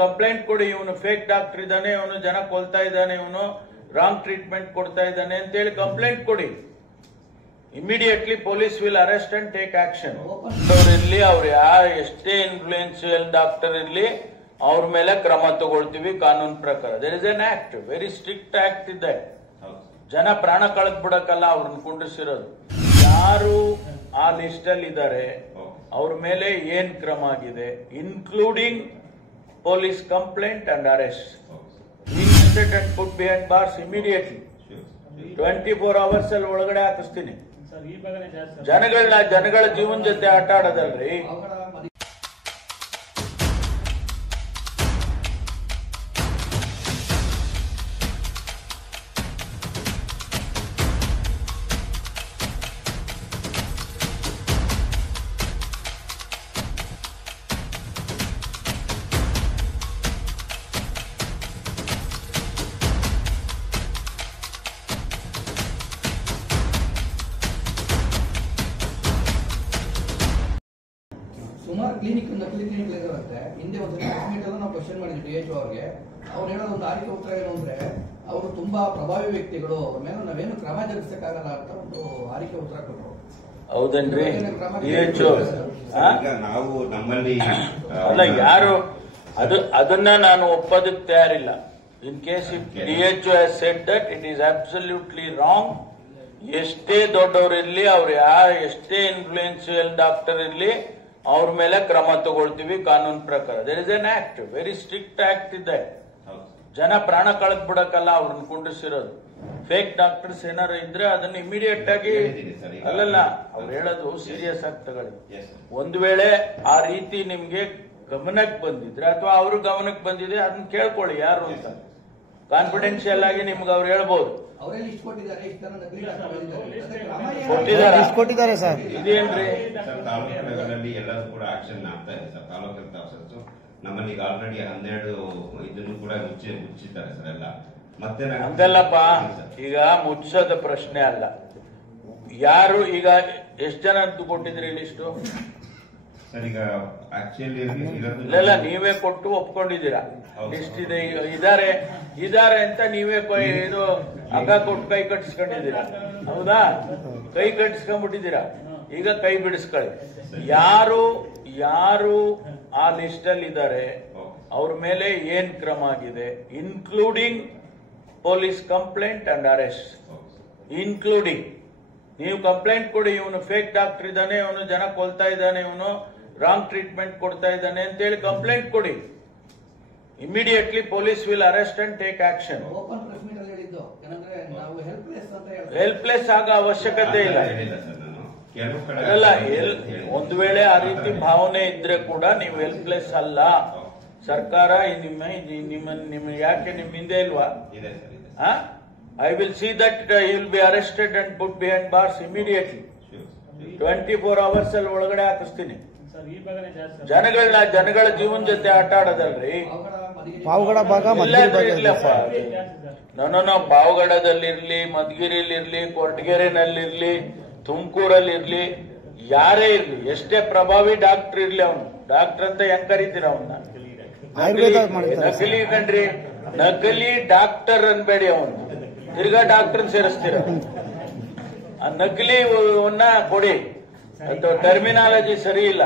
Complaint ಕೊಡಿ, ಇವನು fake doctor ಇದ್ದಾನೆ, ಇವನು ಜನ ಕೊಲ್ತಾ ಇದ್ದಾನೆ, ಇವನು ರಾಂಗ್ ಟ್ರೀಟ್ಮೆಂಟ್ ಕೊಡ್ತಾ ಇದ್ದಾನೆ ಅಂತೇಳಿ ಕಂಪ್ಲೇಂಟ್ ಕೊಡಿ. Immediately police will arrest and take action. ಇರ್ಲಿ, ಅವ್ರು ಎಷ್ಟೇ ಇನ್ಫ್ಲೂಯೆನ್ಷಿಯಲ್ ಡಾಕ್ಟರ್ ಇರ್ಲಿ, ಅವ್ರ ಮೇಲೆ ಕ್ರಮ ತಗೊಳ್ತೀವಿ ಕಾನೂನು ಪ್ರಕಾರ. There is an act, very strict act ಇದೆ. ಜನ ಪ್ರಾಣ ಕಳೆದ್ ಬಿಡಕ್ಕಲ್ಲ ಅವ್ರನ್ನ ಕುಂಡ್ರಿಸಿರೋದು. ಯಾರು ಆ ಲಿಸ್ಟ್ ಅಲ್ಲಿ ಇದ್ದಾರೆ ಅವ್ರ ಮೇಲೆ ಏನ್ ಕ್ರಮ ಆಗಿದೆ, including police complaint and arrest. Instead and put behind bars immediately. 24 hours ಅಲ್ಲಿ ಒಳಗಡೆ ಹಾಕಿಸ್ತೀನಿ. ಜನಗಳ ಜೀವನ ಜೊತೆ ಆಟ ಆಡೋದಲ್ರಿ. ಸುಮಾರು ನಕಲಿ ಕ್ಲಿನಿಕ್ ಇರುತ್ತೆ. ಹಿಂದೆ ಒಂದು ನಾವು ಕ್ವಶನ್ ಮಾಡಿದ್ವಿ DHO ಅವ್ರಿಗೆ. ಅವ್ರು ಹೇಳೋದು ಒಂದು ಆರಿಕೆ ಉತ್ತರ ಏನು ಅಂದ್ರೆ, ಅವರು ತುಂಬಾ ಪ್ರಭಾವಿ ವ್ಯಕ್ತಿಗಳು, ಅವ್ರ ಮೇಲೆ ನಾವೇನು ಕ್ರಮ ಜರುಗಿಸಕ್ಕಾಗಲ್ಲ ಅಂತ ಒಂದು ಆರಿಕೆ ಉತ್ತರ ಕೊಟ್ಟರು. ಹೌದನ್ರಿ? DHO ನಾವು ನಮ್ಮಲ್ಲಿ ಅಲ್ಲ, ಯಾರು ಅದನ್ನ ನಾನು ಒಪ್ಪೋದಕ್ಕೆ ತಯಾರಿಲ್ಲ. In case if DHO has said that it is absolutely wrong. ಎಷ್ಟೇ ದೊಡ್ಡವ್ರು ಇರ್ಲಿ, ಅವ್ರು ಎಷ್ಟೇ ಇನ್ಫ್ಲೂಯೆನ್ಷಿಯಲ್ ಡಾಕ್ಟರ್ ಇರ್ಲಿ, ಅವ್ರ ಮೇಲೆ ಕ್ರಮ ತಗೊಳ್ತೀವಿ ಕಾನೂನು ಪ್ರಕಾರ. There is an act, very strict act ಇದೆ. ಜನ ಪ್ರಾಣ ಕಳೆದ್ ಬಿಡಕ್ಕಲ್ಲ ಅವ್ರನ್ನ ಕುಂಡ್ರಿಸಿರೋದು. ಫೇಕ್ ಡಾಕ್ಟರ್ಸ್ ಏನಾರು ಇದ್ರೆ ಅದನ್ನ ಇಮಿಡಿಯೇಟ್ ಆಗಿ, ಅಲ್ಲಲ್ಲ, ಅವ್ರು ಹೇಳೋದು ಸೀರಿಯಸ್ ಆಗಿ ತಗೊಳ್ಳಿ. ಒಂದ್ ವೇಳೆ ಆ ರೀತಿ ನಿಮ್ಗೆ ಗಮನಕ್ಕೆ ಬಂದಿದ್ರೆ ಅಥವಾ ಅವ್ರ ಗಮನಕ್ಕೆ ಬಂದಿದೆ, ಅದನ್ನ ಕೇಳ್ಕೊಳ್ಳಿ ಯಾರು ಅಂತ. ಕಾನ್ಫಿಡೆನ್ಷಿಯಲ್ ಆಗಿ ನಿಮ್ಗೆ ಅವ್ರು ಹೇಳ್ಬೋದು. ಕೊಟ್ಟಿದ್ದಾರೆ ಸರ್. ಇದೇನ್ರಿ? ತಾಲೂಕು ಲೆವೆಲಲ್ಲಿ ಎಲ್ಲರೂ ಕೂಡ ಆಕ್ಷನ್ ಆಗ್ತಾ ಇದೆ ಸರ್. ತಾಲೂಕು ಆಫೀಸರ್ಸ್ ನಮ್ಮಲ್ಲಿ ಈಗ ಆಲ್ರೆಡಿ 12 ಇದನ್ನು ಕೂಡ ಮುಚ್ಚಿದ್ದಾರೆ ಸರ್ ಎಲ್ಲ. ಮತ್ತೆ ಹಂಗಲ್ಲಪ್ಪ, ಈಗ ಮುಚ್ಚೋದ ಪ್ರಶ್ನೆ ಅಲ್ಲ. ಯಾರು ಈಗ ಎಷ್ಟು ಜನ ಅಂತ ಕೊಟ್ಟಿದ್ರಿ ಲಿಸ್ಟು? ಸರ್ ಈಗ ಆಕ್ಚುಲಿ ಇಲ್ಲ, ನೀವೇ ಕೊಟ್ಟು ಒಪ್ಕೊಂಡಿದ್ದೀರಾ. ಲಿಸ್ಟ್ ಇದೆ, ಇದಾರೆ ಅಂತ ನೀವೇ ಇದು ಹಗ್ಗ ಕೊಟ್ಟು ಕೈ ಕಟ್ಟಿಸ್ಕೊಂಡಿದ್ದೀರಾ. ಹೌದಾ? ಕೈ ಕಟ್ಟಿಸ್ಕೊಂಡ್ಬಿಟ್ಟಿದ್ದೀರಾ. ಈಗ ಕೈ ಬಿಡಿಸ್ಕೊಳ್ಳಿ. ಯಾರು ಆ ಲಿಸ್ಟ್ ಅಲ್ಲಿ ಇದ್ದಾರೆ ಅವ್ರ ಮೇಲೆ ಏನ್ ಕ್ರಮ ಆಗಿದೆ, including police complaint and arrest. Including ನೀವು ಕಂಪ್ಲೇಂಟ್ ಕೊಡಿ, ಇವನು ಫೇಕ್ ಡಾಕ್ಟರ್ ಇದ್ದಾನೆ, ಇವನು ಜನ ಕೊಲ್ತಾ ಇದ್ದಾನೆ, ಇವನು ರಾಂಗ್ ಟ್ರೀಟ್ಮೆಂಟ್ ಕೊಡ್ತಾ ಇದ್ದಾನೆ ಅಂತೇಳಿ ಕಂಪ್ಲೇಂಟ್ ಕೊಡಿ. Immediately police will arrest and take action. Helpless ಆಗೋ ಅವಶ್ಯಕತೆ ಇಲ್ಲ. ಅಲ್ಲ, ಒಂದು ವೇಳೆ ಆ ರೀತಿ ಭಾವನೆ ಇದ್ರೆ ಕೂಡ ನೀವು ಹೆಲ್ಪ್ಲೆಸ್ ಅಲ್ಲ. ಸರ್ಕಾರ ನಿಮ್ಮ ಯಾಕೆ ನಿಮ್ಮ ಹಿಂದೆ ಇಲ್ವಾ? I will see that you will be arrested and put behind bars immediately. 24 hours ಅಲ್ಲಿ ಒಳಗಡೆ ಹಾಕಿಸ್ತೀನಿ. ಜನಗಳ ಜೀವನ ಜೊತೆ ಆಟ ಆಡೋದಲ್ರಿ. ಪಾವಗಡ ಭಾಗ ನಾವು ಪಾವಗಡದಲ್ಲಿರ್ಲಿ, ಮಧುಗಿರಿಲಿರ್ಲಿ, ಕೊರಟಗೆರೆನಲ್ಲಿರ್ಲಿ, ತುಮಕೂರಲ್ಲಿರ್ಲಿ, ಯಾರೇ ಇರ್ಲಿ, ಎಷ್ಟೇ ಪ್ರಭಾವಿ ಡಾಕ್ಟರ್ ಇರ್ಲಿ, ಅವನು ಡಾಕ್ಟರ್ ಅಂತ ಹೆಂಗ್ ಕರೀತೀರ ಅವನ್ನ? ನಕಲಿ ಕಣ್ರಿ, ನಕಲಿ ಡಾಕ್ಟರ್ ಅನ್ಬೇಡಿ. ಅವನು ತಿರ್ಗಾ ಡಾಕ್ಟರ್ ಸೇರಿಸ್ತೀರ. ಆ ನಕಲಿ ಕೊಡಿ, ಅಥವಾ ಟರ್ಮಿನಾಲಜಿ ಸರಿ ಇಲ್ಲ.